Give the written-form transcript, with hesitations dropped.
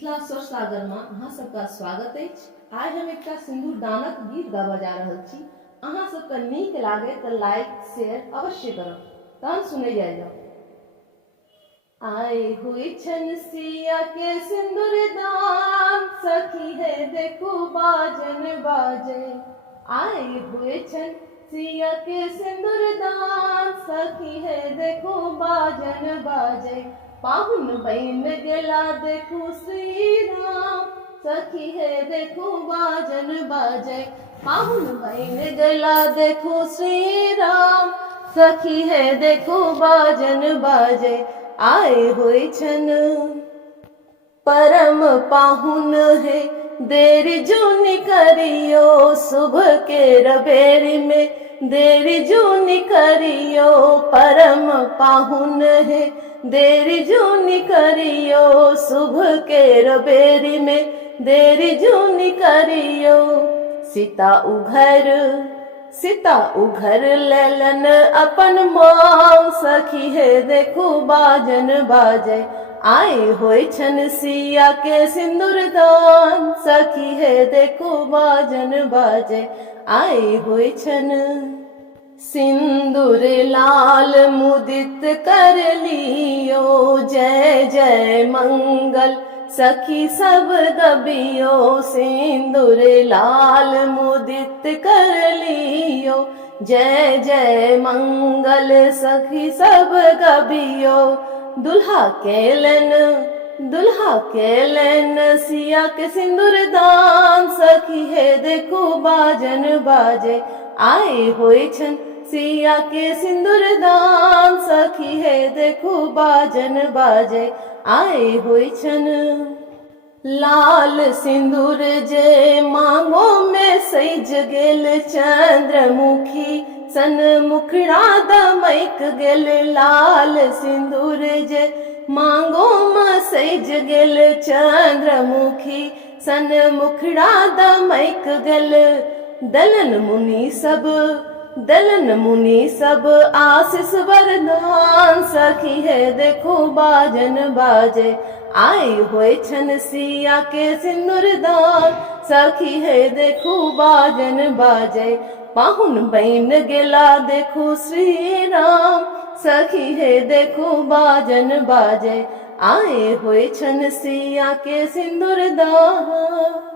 मिथिला स्वर सागर में अहाँ सबका स्वागत है। आज हम एक सिंदूर दानक गीत गावा जा रहल छी। अहाँ सबका नीक लागे तो लाइक शेयर अवश्य करो। तहन सुने जाए। आए हुई छन सिया के सिंदूर दान, सखी है देखो बाजन बाजे। आए हुए छन सिया के सिंदूर दान, सखी है देखो बाजन बाजे। पाहुन बहन गेला देखो श्री राम, सखी है देखो बाजन बाजे। पाहुन बहन गेला देखो श्री राम, सखी है देखो बाजन बाजे। आए हुए छन परम पाहुन है, देर जून करियो। सुबह के रबेरी में देर जून करियो। परम पाहुन है, देर जून करियो। सुबह के रबेरी में देर जून करियो। सीता उघर लेलन अपन मांग, सखी है देखो बाजन बाजे। आए होय छन सिया के सिंदूर दान, सखी है देखो बाजन बाजे। आए होय छन सिंदूर लाल मुदित कर लियो। जय जय मंगल सखी सब गबियो। सिंदूर लाल मुदित कर लियो। जय जय मंगल सखी सब गबियो। दुल्हा केलन सिया के सिंदूर दान, सखी है देखो बाजन बाजे। आए होय छन सिया के सिंदूर दान, सखी है देखो बाजन बाजे। आए होय छन लाल सिंदूर जे मांगो में सज गेल। चंद्रमुखी सन मुखड़ा दमक गेल। लाल सिंदूर जे मांगो में सज गेल। चंद्रमुखी सन मुखड़ा दमक गेल। दलन मुनि सब आशीष वरदान, सखी है देखो बाजन बाजे। आए होय छन सिया के सिंदूर दान, सखी है देखो बाजन बाजे। पाहुन बहन गेला देखो श्री राम, सखी है देखो बाजन बाजे। आए होय छन सिया के सिंदूर दान।